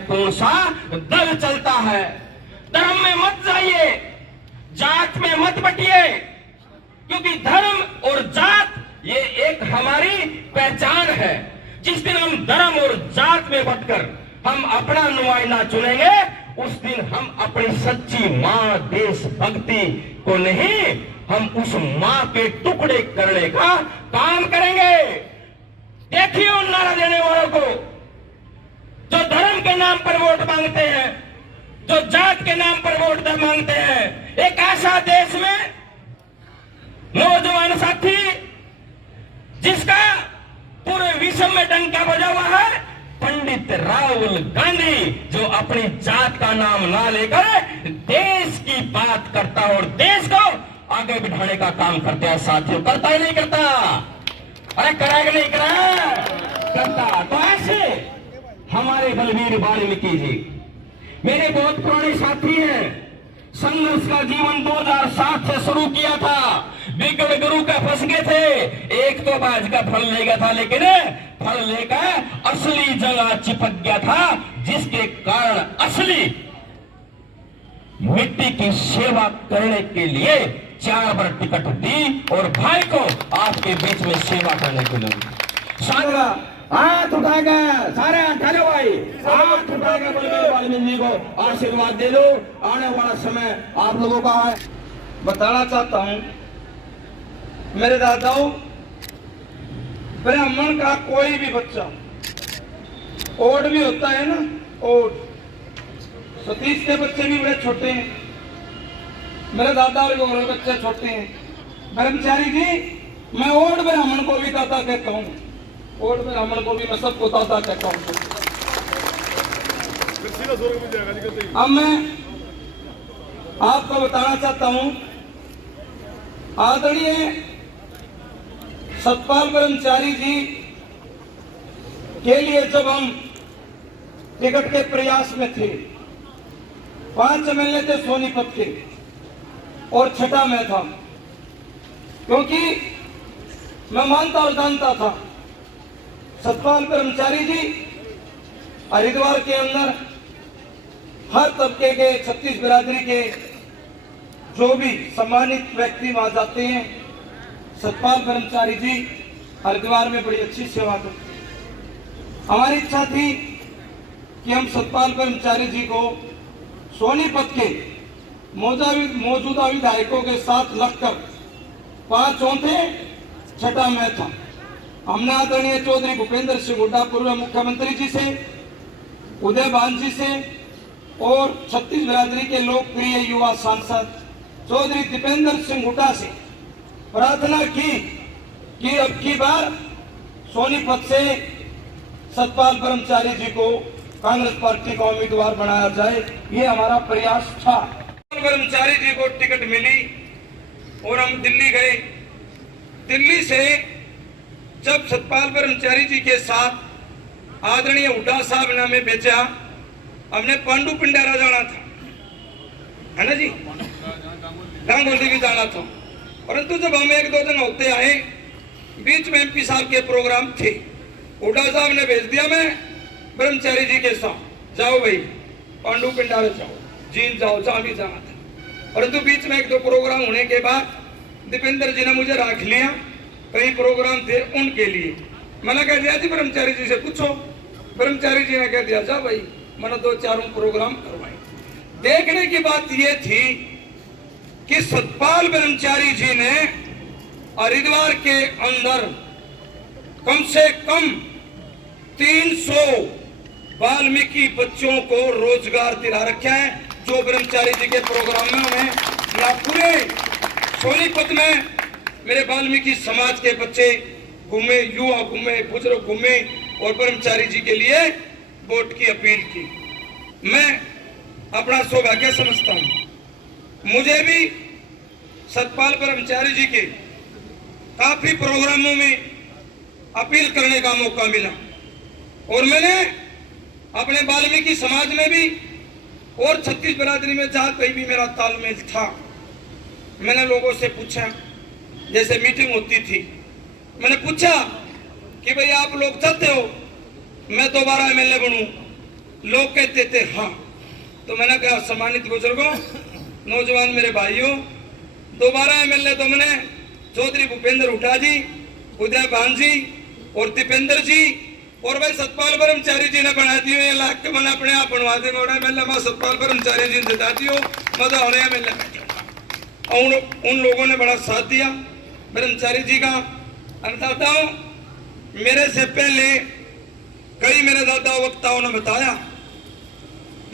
कौन सा दल चलता है। धर्म में मत जाइए, जात में मत बटिए, क्योंकि धर्म और जात ये एक हमारी पहचान है। जिस दिन हम धर्म और जात में बटकर हम अपना नुमाइंदा चुनेंगे, उस दिन हम अपनी सच्ची मां देशभक्ति को नहीं, हम उस मां के टुकड़े करने का काम करेंगे। देखिए उन नारा देने वालों को जो धर्म के नाम पर वोट मांगते हैं, जो जात के नाम पर वोट मांगते हैं। एक ऐसा देश में नौजवान साथी जिसका पूरे विश्व में डंका बजा हुआ है, पंडित राहुल गांधी, जो अपनी जात का नाम ना लेकर देश की बात करता और देश को आगे बढ़ाने का काम करते हैं। साथियों, करता ही नहीं करता? अरे कराएगा नहीं करा करता। तो ऐसे हमारे बलवीर वाल्मीकि जी मेरे बहुत पुराने साथी हैं। संघर्ष का जीवन 2007 से शुरू किया था। बिगड़ गुरु का फंस गए थे, एक तो बाज का फल ले गया था, लेकिन फल लेकर असली जगह चिपक गया था, जिसके कारण असली मिट्टी की सेवा करने के लिए 4 बार टिकट दी और भाई को आपके बीच में सेवा करने के लिए हाथ उठाकर सारे उठाने भाई, हाथ उठाकर बलवीर वाल्मीकि जी को आशीर्वाद दे दो। आने वाला समय आप लोगों का है। बताना चाहता हूं मेरे दादाओं, ब्राह्मण का कोई भी बच्चा, ओड भी होता है ना, ओड, सतीश के बच्चे भी बड़े छोटे हैं, मेरे दादा और गौरव बच्चे छोटे हैं। ब्रह्मचारी जी, मैं ओड ब्राह्मण को भी दादा कहता हूँ, ओड ब्राह्मण को भी मैं सबको दादा कहता हूँ। अब मैं आपको बताना चाहता हूँ, आदरणीय सतपाल ब्रह्मचारी जी के लिए जब हम टिकट के प्रयास में थे, 5 MLA थे सोनीपत के और 6ठा मैं था, क्योंकि मैं मानता और जानता था सतपाल ब्रह्मचारी जी हरिद्वार के अंदर हर तबके के, 36 बिरादरी के जो भी सम्मानित व्यक्ति वहां जाते हैं, सतपाल ब्रह्मचारी जी हरिद्वार में बड़ी अच्छी सेवा करते हैं। हमारी इच्छा थी कि हम सतपाल ब्रह्मचारी जी को सोनीपत के मौजूदा विधायकों के साथ लगकर 5 थे, 6ठा मैं था। हमने आदरणीय चौधरी भूपेंद्र सिंह हुड्डा पूर्व मुख्यमंत्री जी से, उदय भान जी से और 36 बिरादरी के लोकप्रिय युवा सांसद चौधरी दीपेंद्र सिंह हुड्डा से प्रार्थना की कि अब की बार सोनीपत से सतपाल ब्रह्मचारी जी को कांग्रेस पार्टी का उम्मीदवार बनाया जाए। ये हमारा प्रयास था। ब्रह्मचारी जी को टिकट मिली और हम दिल्ली गए। दिल्ली से जब सतपाल ब्रह्मचारी जी के साथ आदरणीय हुड्डा साहब ने हमें भेजा, हमने पांडु पिंडारा जाना था, है ना जी, गांगोली भी जाना था, परंतु जब हम 1-2 दिन होते आए, बीच में MP साहब के प्रोग्राम थे, हुड्डा साहब ने भेज दिया मैं ब्रह्मचारी जी के साथ, जाओ भाई पांडु पिंडारा जाओ, जींद जाओ, जहां भी जाना था। परंतु बीच में 1-2 प्रोग्राम होने के बाद दीपेंद्र जी ने मुझे रख लिया, कई प्रोग्राम थे उनके लिए। मैंने कह दिया जी ब्रह्मचारी जी से पूछो, ब्रह्मचारी जी ने कह दिया जा भाई, मैंने 2-4 प्रोग्राम करवाए। देखने की बात यह थी कि सतपाल ब्रह्मचारी जी ने हरिद्वार के अंदर कम से कम 300 वाल्मीकि बच्चों को रोजगार दिला रखा है, जो ब्रह्मचारी जी के प्रोग्राम में उन्हें या पूरे सोनीपत में मेरे वाल्मीकि समाज के बच्चे घूमे, युवा घूमे, बुजुर्ग घूमे और ब्रह्मचारी जी के लिए वोट की अपील की। मैं अपना सौभाग्य समझता हूं, मुझे भी सतपाल ब्रह्मचारी जी के काफी प्रोग्रामों में अपील करने का मौका मिला और मैंने अपने वाल्मीकि समाज में भी और 36 बिरादरी में जहां कहीं भी मेरा तालमेल था, मैंने लोगों से पूछा, जैसे मीटिंग होती थी, मैंने पूछा कि भाई आप लोग चाहते हो मैं दोबारा MLA बनूं, लोग कहते थे हाँ। तो मैंने कहा सम्मानित बुजुर्गों, नौजवान मेरे भाइयों, दोबारा एमएलए तुमने चौधरी भूपेंद्र हुड्डा जी, उदय भान जी और दीपेंद्र जी और भाई सतपाल ब्रह्मचारी जी ने बना दियो। ये लाख के मैंने अपने आप बनवा देंगे एमएलए में सतपाल ब्रह्मचारी जी ने जिता दियो, मजा हो रहा है एमएलए में। और उन लोगों ने बड़ा साथ दिया ब्रह्मचारी जी का। दादाओं, मेरे से पहले कई मेरे दादा वक्ताओं ने बताया,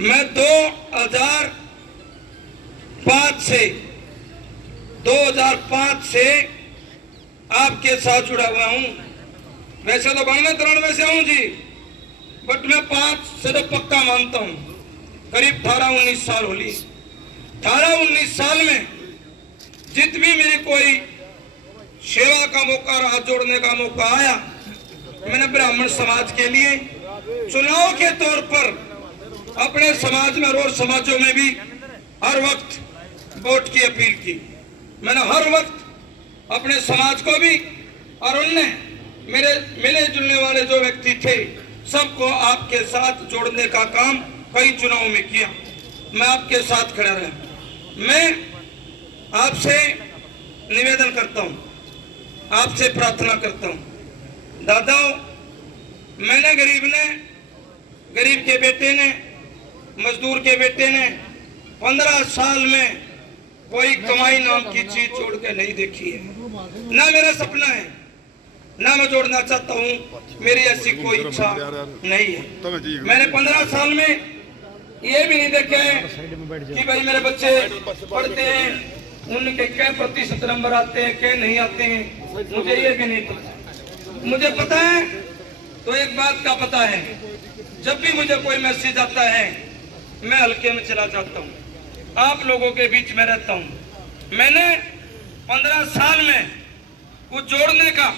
मैं 2005 से आपके साथ जुड़ा हुआ हूं। वैसे तो 92-93 से हूं जी, बट मैं 5 से तो पक्का मानता हूं। करीब 18-19 साल हो ली। 18-19 साल में जित भी मेरी कोई सेवा का मौका, हाथ जोड़ने का मौका आया, मैंने ब्राह्मण समाज के लिए चुनाव के तौर पर अपने समाज में और समाजों में भी हर वक्त वोट की अपील की। मैंने हर वक्त अपने समाज को भी और उनने मेरे मिले जुलने वाले जो व्यक्ति थे सबको आपके साथ जोड़ने का काम कई चुनाव में किया। मैं आपके साथ खड़ा रहा। मैं आपसे निवेदन करता हूं, आपसे प्रार्थना करता हूं। दादाओं, मैंने गरीब के बेटे ने, मजदूर के बेटे ने 15 साल में कोई कमाई नाम की चीज जोड़ के नहीं देखी है। ना मेरा सपना है, ना मैं जोड़ना चाहता हूँ, मेरी ऐसी कोई इच्छा नहीं है। मैंने 15 साल में ये भी नहीं देखा है कि भाई मेरे बच्चे पढ़ते हैं, उनके क्या प्रतिशत नंबर आते हैं, क्या नहीं आते हैं, मुझे ये भी नहीं पता। मुझे पता है तो एक बात का पता है, जब भी मुझे कोई मैसेज आता है मैं हल्के में चला जाता हूँ, आप लोगों के बीच में रहता हूँ। मैंने 15 साल में कुछ जोड़ने का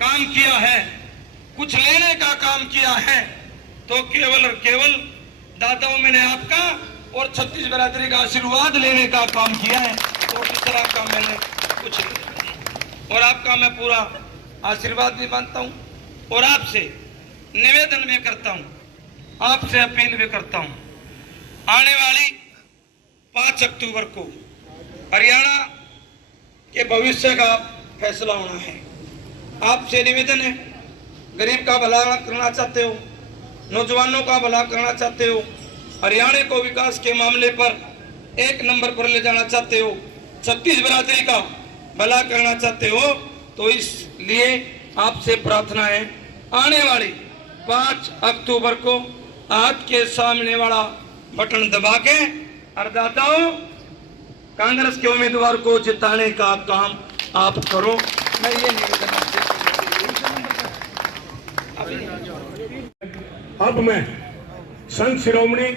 काम किया है, कुछ लेने का काम किया है, तो केवल और केवल दादाओं मैंने आपका और 36 बिरादरी का आशीर्वाद लेने का काम किया है, और इस तरह का मैंने कुछ नहीं। और आपका मैं पूरा आशीर्वाद भी मानता हूँ और आपसे निवेदन भी करता हूँ, आपसे अपील भी करता हूँ। आने वाली 5 अक्टूबर को हरियाणा के भविष्य का फैसला होना है। आपसे निवेदन है, गरीब का भला करना चाहते हो, नौजवानों का भला करना चाहते हो, हरियाणा को विकास के मामले पर 1 नंबर पर ले जाना चाहते हो, 36 बिरादरी का भला करना चाहते हो, तो इसलिए आपसे प्रार्थना है, आने वाली 5 अक्टूबर को हाथ के सामने वाला बटन दबा के दादाओं कांग्रेस के उम्मीदवार को जिताने का काम आप करो। मैं ये निवेदन अब मैं संत शिरोमणि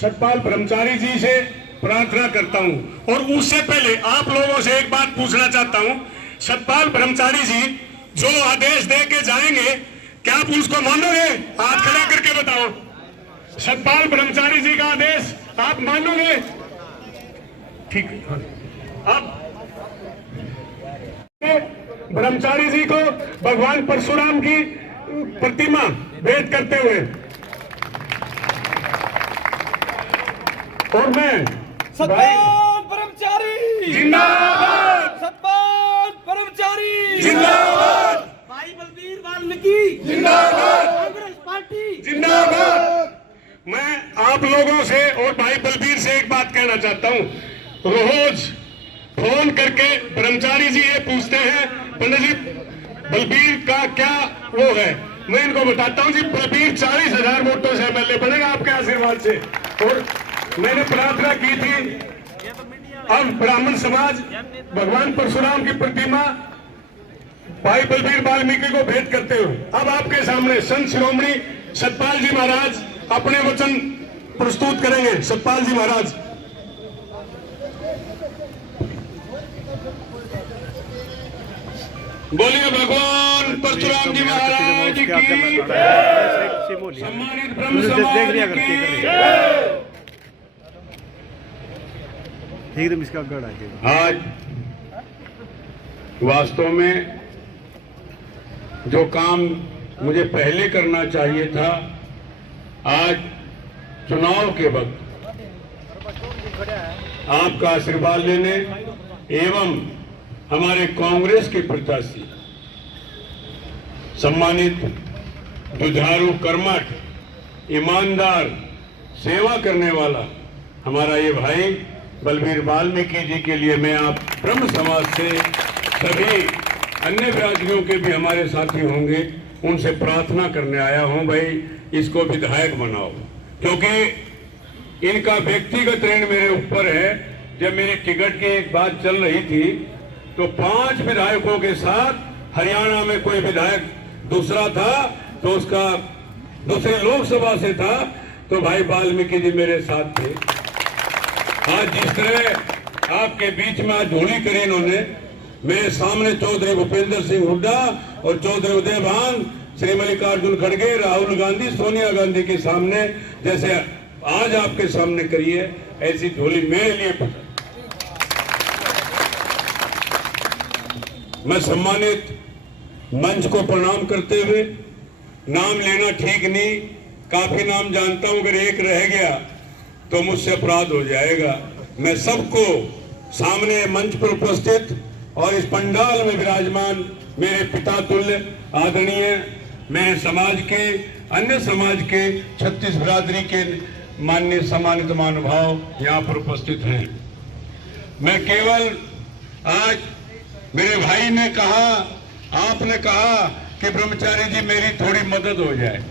सतपाल ब्रह्मचारी जी से प्रार्थना करता हूं, और उससे पहले आप लोगों से एक बात पूछना चाहता हूं। सतपाल ब्रह्मचारी जी जो आदेश दे के जाएंगे, क्या आप उसको मानोगे? हाथ खड़ा करके बताओ। सतपाल ब्रह्मचारी जी का आदेश आप मानोगे? ठीक है। अब ब्रह्मचारी जी को भगवान परशुराम की प्रतिमा भेंट करते हुए, और मैं सतपाल ब्रह्मचारी जिंदाबाद, सतपाल ब्रह्मचारी जिंदाबाद, भाई बलबीर वाल्मीकि जिंदाबाद, कांग्रेस पार्टी जिंदाबाद। मैं आप लोगों से और भाई बलबीर से एक बात कहना चाहता हूं। रोज फोन करके ब्रह्मचारी जी ये पूछते हैं, पंडित जी बलबीर का क्या वो है। मैं इनको बताता हूं जी, बलबीर 40,000 वोटों से एमएलए बनेगा आपके आशीर्वाद से। और मैंने प्रार्थना की थी, अब ब्राह्मण समाज भगवान परशुराम की प्रतिमा भाई बलबीर वाल्मीकि को भेंट करते हुए अब आपके सामने संत शिरोमणि सतपाल जी महाराज अपने वचन प्रस्तुत करेंगे। सतपाल जी महाराज। बोलिए भगवान परशुराम जी महाराज की, सम्मानित ब्रह्म समाज की। एकदम इसका गढ़ है। आज वास्तव में जो काम मुझे पहले करना चाहिए था आज चुनाव के वक्त आपका आशीर्वाद लेने एवं हमारे कांग्रेस के प्रत्याशी सम्मानित जुझारू कर्मठ ईमानदार सेवा करने वाला हमारा ये भाई बलबीर वाल्मीकि जी के लिए मैं आप ब्रह्म समाज से सभी अन्य बिरादरियों के भी हमारे साथी होंगे उनसे प्रार्थना करने आया हूं, भाई इसको विधायक बनाओ, क्योंकि इनका व्यक्तिगत ऋण मेरे ऊपर है। जब मेरी टिकट की एक बात चल रही थी तो 5 विधायकों के साथ हरियाणा में कोई विधायक दूसरा था तो उसका दूसरी लोकसभा से था, तो भाई वाल्मीकि जी मेरे साथ थे। आज जिस तरह आपके बीच में आज होली करी इन्होंने, मेरे सामने चौधरी भूपेंद्र सिंह हुड्डा और चौधरी उदय भान, श्री मल्लिकार्जुन खड़गे, राहुल गांधी, सोनिया गांधी के सामने जैसे आज आपके सामने करी है, ऐसी होली मेरे लिए पसंद। मैं सम्मानित मंच को प्रणाम करते हुए, नाम लेना ठीक नहीं, काफी नाम जानता हूं, अगर एक रह गया तो मुझसे अपराध हो जाएगा। मैं सबको सामने मंच पर उपस्थित और इस पंडाल में विराजमान मेरे पिता तुल्य आदरणीय मेरे समाज के, अन्य समाज के 36 बिरादरी के माननीय सम्मानित महानुभाव यहाँ पर उपस्थित हैं। मैं केवल आज मेरे भाई ने कहा, आपने कहा कि ब्रह्मचारी जी मेरी थोड़ी मदद हो जाए,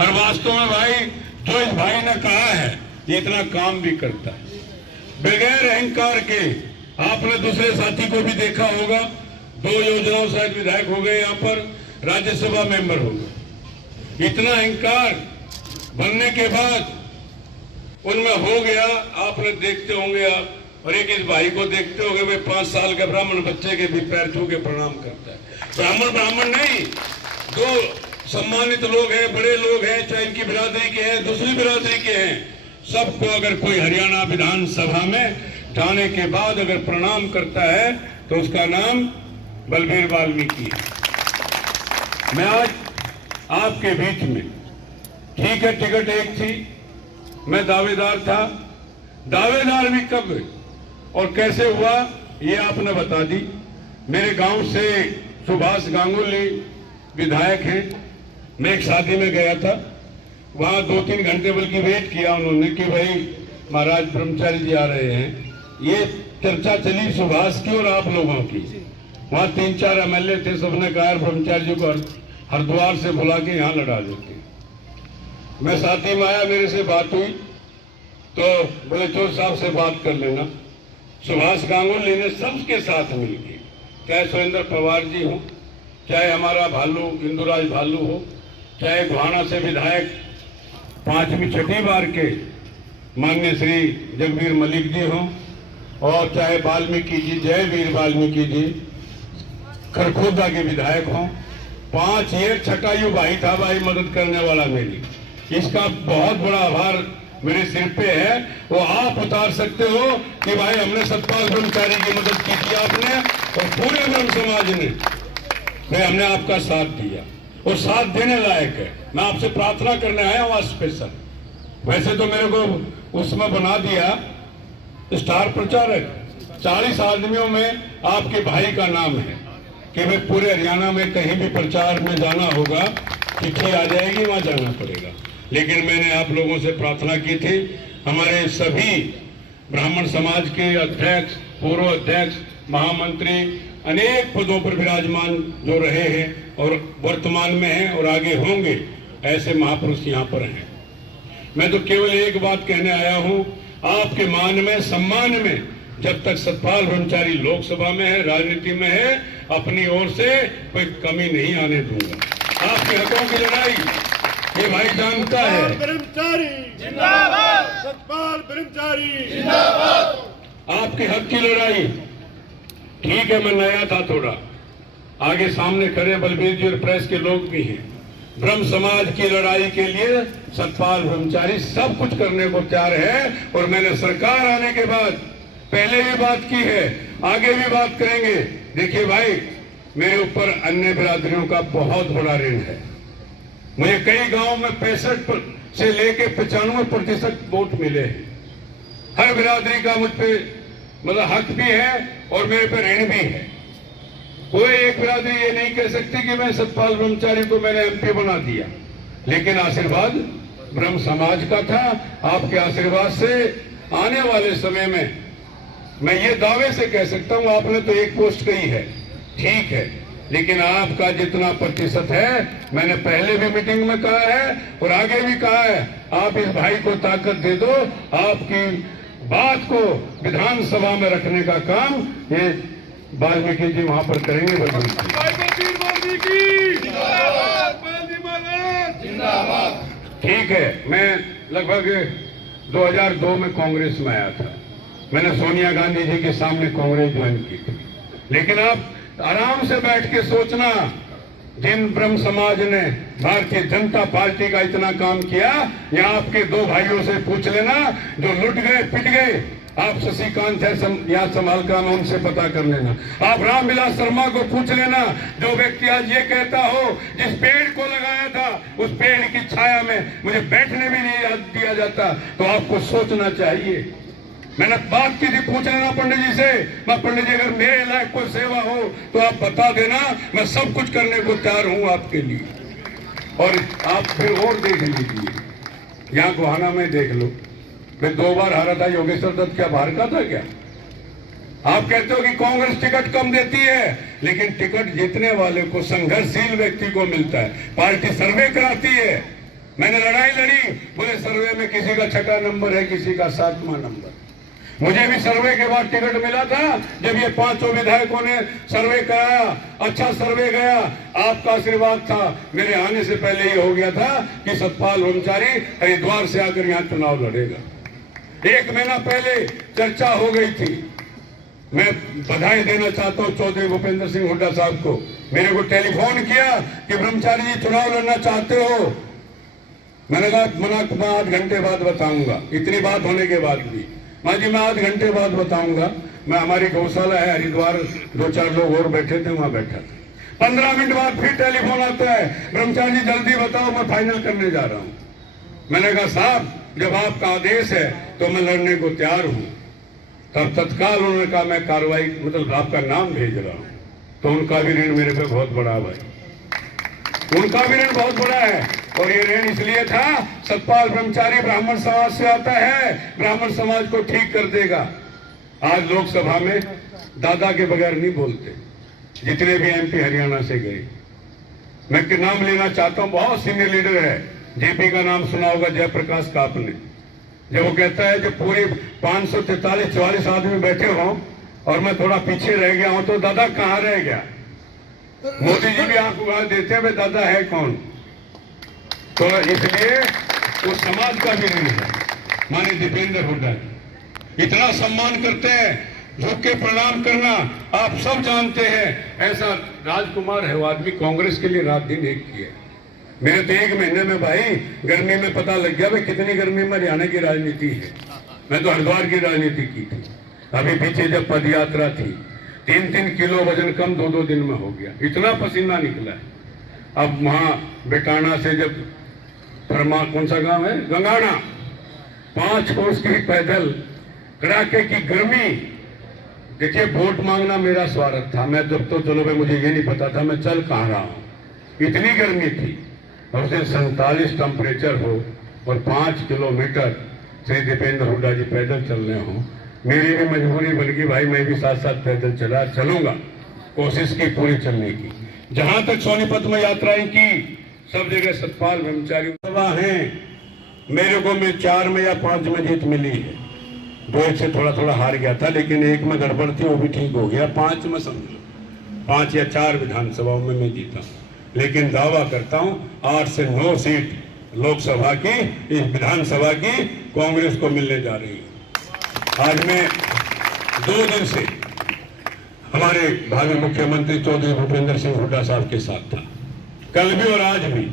और वास्तव में भाई जो इस भाई ने कहा है ये इतना काम भी करता है बगैर अहंकार के। आपने दूसरे साथी को भी देखा होगा, 2 योजनाओं से विधायक हो गए, यहाँ पर राज्यसभा मेंबर हो गए। इतना अहंकार बनने के बाद उनमें हो गया, आपने देखते होंगे आप, और एक इस भाई को देखते होंगे, वे 5 साल के ब्राह्मण बच्चे के भी पैर छू के प्रणाम करता है। ब्राह्मण नहीं, जो सम्मानित लोग हैं, बड़े लोग हैं, चाहे इनकी बिरादरी के हैं, दूसरी बिरादरी के हैं, सबको अगर कोई हरियाणा विधानसभा में जाने के बाद अगर प्रणाम करता है तो उसका नाम बलबीर वाल्मीकि है। मैं आज आपके बीच में, ठीक है टिकट एक थी, मैं दावेदार था, दावेदार भी कब और कैसे हुआ ये आपने बता दी। मेरे गांव से सुभाष गांगुली विधायक हैं, मैं एक शादी में गया था, वहां 2-3 घंटे बल्कि वेट किया उन्होंने कि भाई महाराज ब्रह्मचारी जी आ रहे हैं। ये चर्चा चली सुभाष की और आप लोगों की, वहां 3-4 एमएलए थे, सबने कहा ब्रह्मचारी जी को हरिद्वार से बुला के यहाँ लड़ा देते। मैं साथी में आया, मेरे से बात हुई तो बोले चोर साहब से बात कर लेना। सुभाष गांगुली ने सबके साथ मिलकर, चाहे सुरेंद्र पवार जी हो, चाहे हमारा भालू इंदुराज भालू हो, चाहे गोहाना से विधायक 5वीं-6वीं बार के माननीय श्री जगबीर मलिक जी हों, और चाहे वाल्मीकि जी, जय वीर वाल्मीकि जी खरखोदा के विधायक हों, 5 ये छटायु भाई था भाई मदद करने वाला मेरी, इसका बहुत बड़ा आभार मेरे सिर पे है। वो आप उतार सकते हो कि भाई हमने सतपाल ब्रह्मचारी की मदद की थी आपने, और पूरे ब्रह्म समाज ने भाई हमने आपका साथ दिया, और साथ देने लायक है। मैं आपसे प्रार्थना करने आया हूँ स्पेशल। वैसे तो मेरे को उसमें बना दिया स्टार प्रचारक, 40 आदमियों में आपके भाई का नाम है कि भाई पूरे हरियाणा में कहीं भी प्रचार में जाना होगा, चिट्ठी आ जाएगी, वहां जाना पड़ेगा। लेकिन मैंने आप लोगों से प्रार्थना की थी, हमारे सभी ब्राह्मण समाज के अध्यक्ष, पूर्व अध्यक्ष, महामंत्री, अनेक पदों पर विराजमान जो रहे हैं और वर्तमान में हैं और आगे होंगे, ऐसे महापुरुष यहाँ पर हैं। मैं तो केवल एक बात कहने आया हूँ, आपके मान में, सम्मान में, जब तक सतपाल ब्रह्मचारी लोकसभा में है, राजनीति में है, अपनी ओर से कोई कमी नहीं आने दूंगा। आपके हकों की लड़ाई ये भाई जानता है। ब्रह्मचारी जिंदाबाद, सतपाल ब्रह्मचारी जिंदाबाद। आपके हक की लड़ाई, ठीक है मैं नया था थोड़ा, आगे सामने खड़े बलबीर जी और प्रेस के लोग भी हैं। ब्रह्म समाज की लड़ाई के लिए सतपाल ब्रह्मचारी सब कुछ करने को तैयार है, और मैंने सरकार आने के बाद पहले भी बात की है, आगे भी बात करेंगे। देखिए भाई, मेरे ऊपर अन्य बिरादरियों का बहुत बड़ा ऋण है। मुझे कई गांव में से लेके 95% वोट मिले हैं। हर बिरादरी का मुझ पे मतलब हक भी है और मेरे पे ऋण भी है। कोई एक बिरादरी ये नहीं कह सकती कि मैं सतपाल ब्रह्मचारी को मैंने एमपी बना दिया, लेकिन आशीर्वाद ब्रह्म समाज का था। आपके आशीर्वाद से आने वाले समय में मैं ये दावे से कह सकता हूं, आपने तो एक पोस्ट कही है, ठीक है, लेकिन आपका जितना प्रतिशत है, मैंने पहले भी मीटिंग में कहा है और आगे भी कहा है, आप इस भाई को ताकत दे दो। आपकी बात को विधानसभा में रखने का काम ये वाल्मीकि जी वहां पर करेंगे। ठीक है, मैं लगभग 2002 में कांग्रेस में आया था। मैंने सोनिया गांधी जी के सामने कांग्रेस ज्वाइन की थी। लेकिन आप आराम से बैठ के सोचना, जिन ब्रह्म समाज ने भारतीय जनता पार्टी का इतना काम किया, यहाँ आपके दो भाइयों से पूछ लेना जो लुट गए पिट गए। आप शशिकांत है यहाँ संभाल का, उनसे पता कर लेना। आप रामविलास शर्मा को पूछ लेना, जो व्यक्ति आज ये कहता हो जिस पेड़ को लगाया था उस पेड़ की छाया में मुझे बैठने भी नहीं दिया जाता, तो आपको सोचना चाहिए। मैंने बात की थी, पूछ लेना पंडित जी से। मैं पंडित जी, अगर मेरे लायक कोई सेवा हो तो आप बता देना, मैं सब कुछ करने को तैयार हूं आपके लिए। और आप फिर और देख लीजिए, यहाँ गोहाना में देख लो, मैं 2 बार हारा था। योगेश्वर दत्त क्या बाहर का था क्या? आप कहते हो कि कांग्रेस टिकट कम देती है, लेकिन टिकट जीतने वाले को, संघर्षशील व्यक्ति को मिलता है। पार्टी सर्वे कराती है। मैंने लड़ाई लड़ी, बोले सर्वे में किसी का 6वां नंबर है, किसी का 7वां नंबर। मुझे भी सर्वे के बाद टिकट मिला था, जब ये 5 विधायकों ने सर्वे कराया, अच्छा सर्वे गया। आपका आशीर्वाद था। मेरे आने से पहले ये हो गया था कि सतपाल ब्रह्मचारी हरिद्वार से आकर यहाँ चुनाव लड़ेगा। 1 महीना पहले चर्चा हो गई थी। मैं बधाई देना चाहता हूँ चौधरी भूपेंद्र सिंह हुड्डा साहब को। मेरे को टेलीफोन किया कि ब्रह्मचारी जी चुनाव लड़ना चाहते हो। मैंने कहा मैं 8 घंटे बाद बताऊंगा। इतनी बात होने के बाद भी, माँ जी मैं 8 घंटे बाद बताऊंगा। मैं, हमारी गौशाला है हरिद्वार, 2-4 लोग और बैठे थे, वहां बैठा था। 15 मिनट बाद फिर टेलीफोन आता है, ब्रह्मचारी जी जल्दी बताओ, मैं फाइनल करने जा रहा हूं। मैंने कहा साहब, जब आपका आदेश है तो मैं लड़ने को तैयार हूं। तब तत्काल उन्होंने कहा मैं कार्रवाई, मतलब आपका नाम भेज रहा हूं। तो उनका भी ऋण मेरे पे बहुत बड़ा भाई, उनका भी ऋण बहुत बड़ा है। और ये ऋण इसलिए था, सतपाल ब्रह्मचारी ब्राह्मण समाज से आता है, ब्राह्मण समाज को ठीक कर देगा। आज लोकसभा में दादा के बगैर नहीं बोलते, जितने भी एमपी हरियाणा से गए। मैं के नाम लेना चाहता हूं, बहुत सीनियर लीडर है। जेपी का नाम सुना होगा, जयप्रकाश का आपने। जब वो कहता है जब पूरे 543-44 आदमी बैठे हों और मैं थोड़ा पीछे रह गया हूं, तो दादा कहां रह गया? मोदी जी भी आंख उगाड़ देते हैं, दादा है कौन? तो इसलिए उस समाज का भी ऋण है। माननीय दीपेंद्र हुड्डा इतना सम्मान करते हैं, झुक के प्रणाम करना आप सब जानते हैं। ऐसा राजकुमार है वो आदमी, कांग्रेस के लिए रात दिन एक किया। मेरे तो 1 महीने में भाई गर्मी में पता लग गया भाई कितनी गर्मी में हरियाणा की राजनीति है। मैं तो हरिद्वार की राजनीति की थी। अभी पीछे जब पद यात्रा थी, 3-3 किलो वजन कम 2-2 दिन में हो गया, इतना पसीना निकला है। अब वहां बेटाना से जब कौन सा गांव है, गंगाना, 5 कोस की पैदल कड़ाके की गर्मी। देखिए, वोट मांगना मेरा स्वागत था। मैं जब तो चलो भाई, मुझे ये नहीं पता था मैं चल कहां रहा हूं, इतनी गर्मी थी। और उसे 47 टेम्परेचर हो और 5 किलोमीटर श्री दीपेंद्र हुड्डा जी पैदल चल रहे हो। मेरी भी मजबूरी बन गई भाई, मैं भी साथ-साथ पैदल चलूंगा। कोशिश की पूरी चलने की। जहां तक सोनीपत में यात्राएं की, सब जगह सतपाल ब्रह्मचारी सभा हैं। मेरे को 4 में या 5 में जीत मिली है। 2 से थोड़ा हार गया था, लेकिन 1 में गड़बड़ थी, वो भी ठीक हो गया। 5 में समझो, 5 या 4 विधानसभाओं में मैं जीता। लेकिन दावा करता हूं 8 से 9 सीट लोकसभा की, इस विधानसभा की कांग्रेस को मिलने जा रही है। आज मैं 2 दिन से हमारे भावी मुख्यमंत्री चौधरी भूपेंद्र सिंह हुड्डा साहब के साथ था, कल भी और आज भी।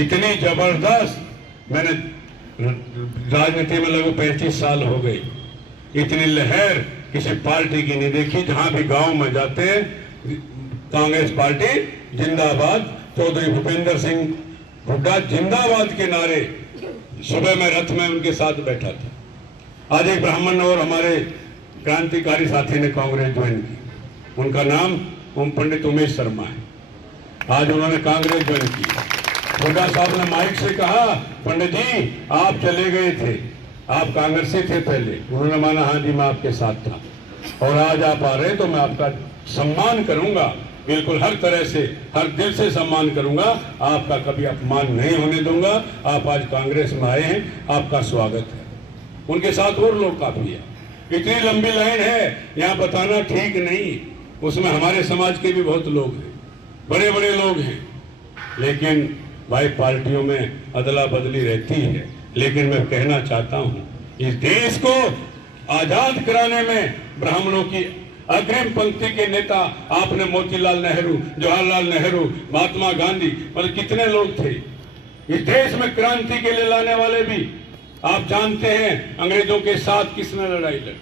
इतनी जबरदस्त, मैंने राजनीति में लगभग 35 साल हो गई, इतनी लहर किसी पार्टी की नहीं देखी। जहां भी गांव में जाते हैं, कांग्रेस पार्टी जिंदाबाद, चौधरी भूपेंद्र सिंह हुड्डा जिंदाबाद के नारे सुबह मैं रथ में उनके साथ बैठा था। आज एक ब्राह्मण और हमारे क्रांतिकारी साथी ने कांग्रेस ज्वाइन की, उनका नाम पंडित उमेश शर्मा है। आज उन्होंने कांग्रेस ज्वाइन की। हुड्डा साहब ने माइक से कहा, पंडित जी आप चले गए थे, आप कांग्रेसी थे पहले। उन्होंने माना हाँ जी मैं आपके साथ था, और आज आप आ रहे हैं तो मैं आपका सम्मान करूंगा, बिल्कुल हर तरह से, हर दिल से सम्मान करूंगा, आपका कभी अपमान नहीं होने दूंगा। आप आज कांग्रेस में आए हैं, आपका स्वागत है। उनके साथ और लोग काफी है, इतनी लंबी लाइन है यहाँ बताना ठीक नहीं। उसमें हमारे समाज के भी बहुत लोग हैं, बड़े बड़े लोग हैं, लेकिन भाई पार्टियों में अदला बदली रहती है। लेकिन मैं कहना चाहता हूं, इस देश को आजाद कराने में ब्राह्मणों की अग्रिम पंक्ति के नेता आपने मोतीलाल नेहरू, जवाहरलाल नेहरू, महात्मा गांधी, मतलब कितने लोग थे इस देश में क्रांति के लिए लाने वाले भी। आप जानते हैं अंग्रेजों के साथ किसने लड़ाई लड़ी,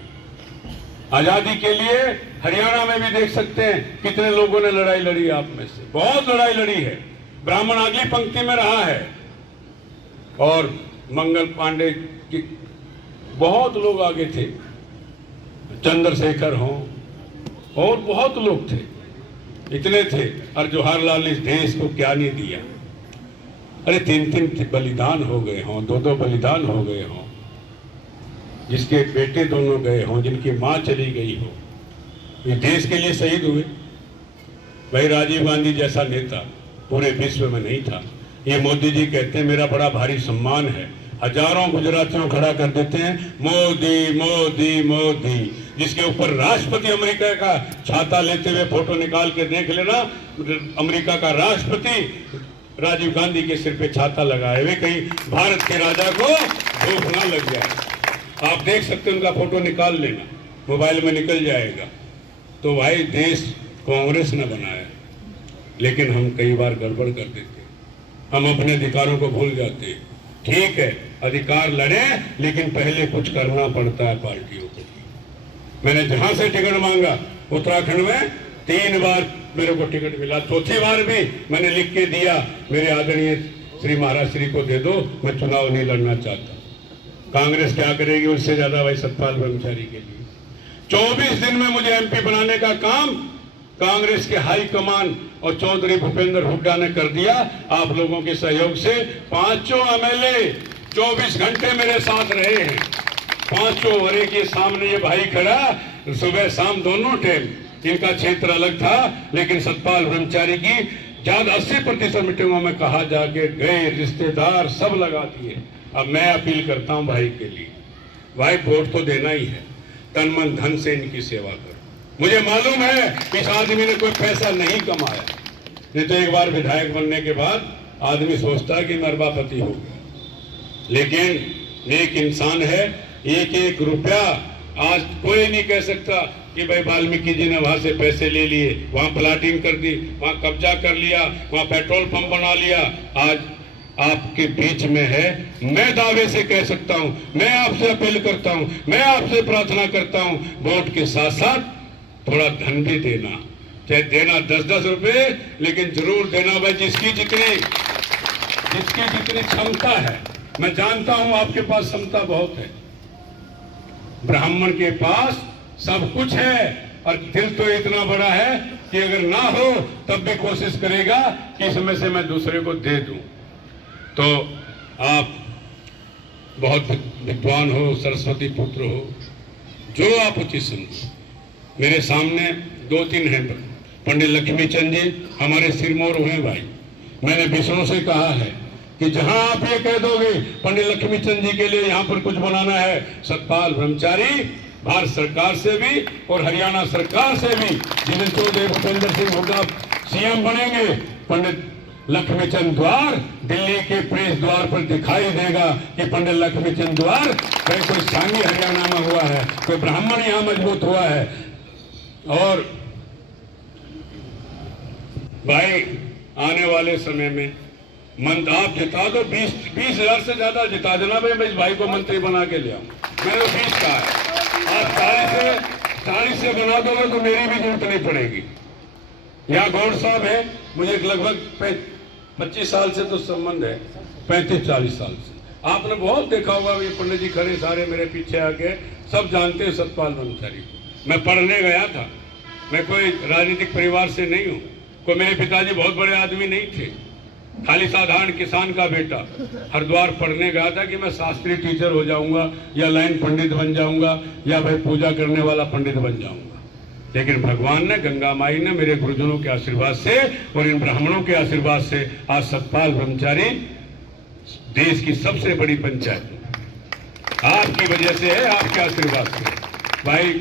आजादी के लिए हरियाणा में भी देख सकते हैं कितने लोगों ने लड़ाई लड़ी। आप में से बहुत लड़ाई लड़ी है, ब्राह्मण अगली पंक्ति में रहा है, और मंगल पांडे की बहुत लोग आगे थे, चंद्रशेखर हो और बहुत लोग थे, इतने थे। और जवाहरलाल ने इस देश को क्या नहीं दिया। अरे 3-3 बलिदान हो गए हों, 2-2 बलिदान हो गए हों, जिसके बेटे दोनों गए हों, जिनकी मां चली गई हो, ये देश के लिए शहीद हुए। भाई राजीव गांधी जैसा नेता पूरे विश्व में नहीं था। ये मोदी जी कहते हैं मेरा बड़ा भारी सम्मान है, हजारों गुजरातियों खड़ा कर देते हैं मोदी मोदी मोदी, जिसके ऊपर राष्ट्रपति अमेरिका का छाता लेते हुए फोटो निकाल के देख लेना। अमेरिका का राष्ट्रपति राजीव गांधी के सिर पे छाता लगाए हुए, कहीं भारत के राजा को धूप ना लग जाए। आप देख सकते हैं, उनका फोटो निकाल लेना, मोबाइल में निकल जाएगा। तो भाई देश कांग्रेस ने बनाया, लेकिन हम कई बार गड़बड़ कर देते, हम अपने अधिकारों को भूल जाते हैं। ठीक है, अधिकार लड़े, लेकिन पहले कुछ करना पड़ता है पार्टियों को। मैंने जहां से टिकट मांगा उत्तराखंड में 3 बार मेरे को टिकट मिला, 4थी बार भी मैंने लिख के दिया मेरे आदरणीय श्री महाराज श्री को दे दो, मैं चुनाव नहीं लड़ना चाहता। कांग्रेस क्या करेगी उससे ज्यादा भाई सतपाल ब्रह्मचारी के लिए 24 दिन में मुझे एमपी बनाने का काम कांग्रेस के हाई कमान और चौधरी भूपेंद्र हुड्डा ने कर दिया। आप लोगों के सहयोग से 5 एमएलए 24 घंटे मेरे साथ रहे हैं। 5 वरे के सामने ये भाई खड़ा, सुबह शाम दोनों टाइम। इनका क्षेत्र अलग था, लेकिन सतपाल ब्रह्मचारी की ज्यादा 80% मीटिंगों में कहा जाके गए, रिश्तेदार सब लगा दिए। अब मैं अपील करता हूं भाई के लिए, भाई वोट तो देना ही है, तन मन धन से इनकी सेवा करो। मुझे मालूम है इस आदमी ने कोई पैसा नहीं कमाया, नहीं तो एक बार विधायक बनने के बाद आदमी सोचता है कि मैं अरबापति हो गया, लेकिन नेक इंसान है। एक रुपया आज कोई नहीं कह सकता कि भाई वाल्मीकि जी ने वहां से पैसे ले लिए, वहां प्लाटिंग कर दी, वहां कब्जा कर लिया, वहां पेट्रोल पंप बना लिया। आज आपके बीच में है। मैं दावे से कह सकता हूं, मैं आपसे अपील करता हूं, मैं आपसे प्रार्थना करता हूं, वोट के साथ साथ थोड़ा धन भी देना, चाहे देना 10-10 रुपए, लेकिन जरूर देना भाई, जिसकी जितनी क्षमता है। मैं जानता हूं आपके पास क्षमता बहुत है, ब्राह्मण के पास सब कुछ है, और दिल तो इतना बड़ा है कि अगर ना हो तब भी कोशिश करेगा कि इसमें से मैं दूसरे को दे दूं। तो आप बहुत विद्वान हो, सरस्वती पुत्र हो, जो आप उचित समझो। मेरे सामने 2-3 हैं, पंडित लक्ष्मीचंद जी हमारे सिरमौर हुए भाई। मैंने विष्णु से कहा है कि जहां आप ये कह दोगे पंडित लक्ष्मीचंद जी के लिए यहाँ पर कुछ बनाना है, सतपाल ब्रह्मचारी भारत सरकार से भी और हरियाणा सरकार से भी, जिन चौधरी भूपेंद्र सिंह हुड्डा सीएम बनेंगे, पंडित लक्ष्मीचंद द्वार दिल्ली के प्रेस द्वार पर दिखाई देगा कि पंडित लक्ष्मीचंद द्वार कोई सांगी हरियाणा में हुआ है, कोई ब्राह्मण यहाँ मजबूत हुआ है। और भाई आने वाले समय में मंत्र आप जिता दो, 20,000 से ज्यादा जिता देना भाई, मैं इस भाई को मंत्री बना के ले आऊं। मैंने 20 कहा है, आप 40 से बना दोगे तो मेरी भी जरूरत नहीं पड़ेगी। यहाँ गौड़ साहब है, मुझे लगभग 25 साल से तो संबंध है, 35-40 साल से। आपने बहुत देखा होगा, ये पंडित जी खड़े सारे मेरे पीछे आके, सब जानते हैं सतपाल ब्रह्मचारी। मैं पढ़ने गया था, मैं कोई राजनीतिक परिवार से नहीं हूँ, कोई मेरे पिताजी बहुत बड़े आदमी नहीं थे, खाली साधारण किसान का बेटा। हरिद्वार पढ़ने गया था कि मैं शास्त्रीय टीचर हो जाऊंगा या लाइन पंडित बन जाऊंगा या भाई पूजा करने वाला पंडित बन जाऊंगा। लेकिन भगवान ने, गंगा माई ने मेरे गुरुजनों के आशीर्वाद से और इन ब्राह्मणों के आशीर्वाद से आज सतपाल ब्रह्मचारी देश की सबसे बड़ी पंचायत आपकी वजह से है, आपके आशीर्वाद से। भाई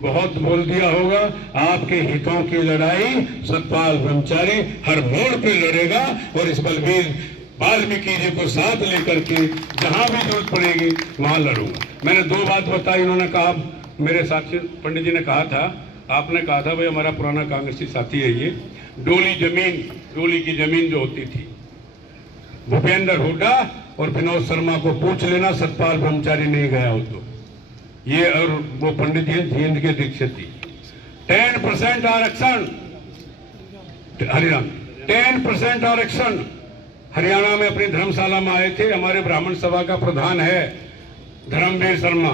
बहुत बोल दिया होगा, आपके हितों की लड़ाई सतपाल ब्रह्मचारी हर मोड़ पे लड़ेगा और इस बलबीर वाल्मीकि जी को साथ लेकर के जहां भी जरूरत पड़ेगी वहां लड़ूंगा। मैंने 2 बात बताई, उन्होंने कहा, मेरे साथी पंडित जी ने कहा था, आपने कहा था भाई हमारा पुराना कांग्रेसी साथी है ये, डोली की जमीन जो होती थी, भूपेंद्र हुड्डा और विनोद शर्मा को पूछ लेना, सतपाल ब्रह्मचारी नहीं गया हो तो। ये और वो पंडित जी हिंद के दीक्षित थी। 10% आरक्षण हरियाणा, 10% आरक्षण हरियाणा में अपनी धर्मशाला में आए थे। हमारे ब्राह्मण सभा का प्रधान है धर्मवीर शर्मा,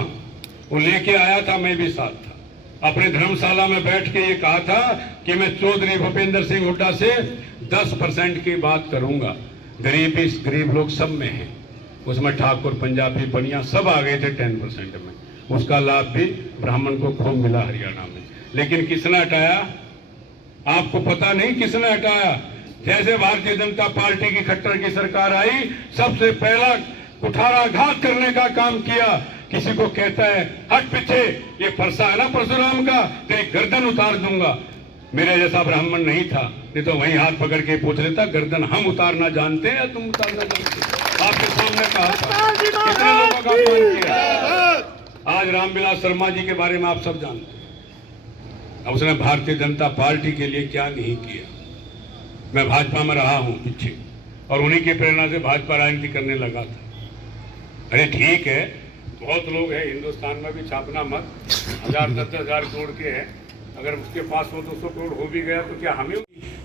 वो लेके आया था, मैं भी साथ था। अपने धर्मशाला में बैठ के ये कहा था कि मैं चौधरी भूपेंद्र सिंह हुड्डा से 10% की बात करूंगा। गरीब लोग सब में हैं, उसमें ठाकुर, पंजाबी, बनिया सब आ गए थे 10% में। उसका लाभ भी ब्राह्मण को खूब मिला हरियाणा में। लेकिन किसने हटाया? आपको पता नहीं किसने हटाया? जैसे भारतीय जनता पार्टी की खट्टर की सरकार आई, सबसे पहला कुठाराघात करने का काम किया। किसी को कहता है हट पीछे, ये फरसा है ना परशुराम का, तेरी गर्दन उतार दूंगा। मेरे जैसा ब्राह्मण नहीं था, नहीं तो वहीं हाथ पकड़ के पूछ लेता, गर्दन हम उतारना जानते हैं या तुम उतारना जानते हो? आपके सामने कहा था, कितने लोगों का अपमान किया। आज रामविलास शर्मा जी के बारे में आप सब जानते हैं, अब उसने भारतीय जनता पार्टी के लिए क्या नहीं किया। मैं भाजपा में रहा हूं पीछे, और उन्हीं की प्रेरणा से भाजपा राजनीति करने लगा था। अरे ठीक है, बहुत लोग हैं हिंदुस्तान में भी, छापना मत, 1000-10,000 करोड़ के हैं, अगर उसके पास 100-200 करोड़ हो भी गया तो क्या हमें?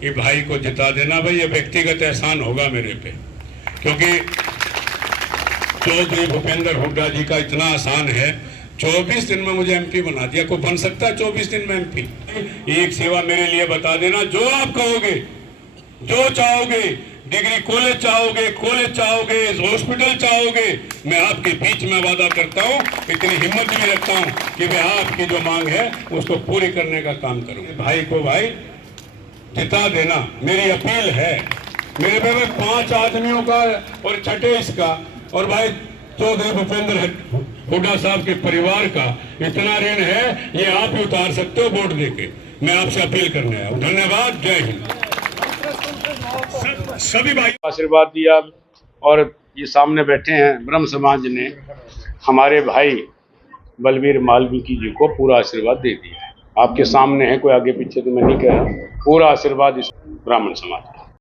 ये भाई को जिता देना भाई, ये व्यक्तिगत एहसान होगा मेरे पे, क्योंकि चौधरी भूपेंद्र हुड्डा जी का इतना आसान है, 24 दिन में मुझे एमपी बना दिया। कोई बन सकता है 24 दिन में एमपी? एक सेवा मेरे लिए बता देना, जो आप कहोगे, जो चाहोगे, डिग्री कॉलेज चाहोगे, हॉस्पिटल चाहोगे, मैं आपके बीच में वादा करता हूं, इतनी हिम्मत भी रखता हूं कि मैं आपकी जो मांग है उसको पूरी करने का काम करूंगा। भाई को भाई जिता देना मेरी अपील है। मेरे पे 5 आदमियों का और छठे इसका, और भाई चौधरी भूपेंद्र हुड्डा साहब के परिवार का इतना ऋण है, ये आप ही उतार सकते हो वोट देके। मैं आपसे अपील करने आया हूं। धन्यवाद, जय हिंद। सभी भाई आशीर्वाद दिया, और ये सामने बैठे हैं ब्रह्म समाज ने हमारे भाई बलबीर वाल्मीकि जी को पूरा आशीर्वाद दे दिया। आपके सामने है, कोई आगे पीछे तो मैं नहीं कह रहा, पूरा आशीर्वाद इस ब्राह्मण समाज।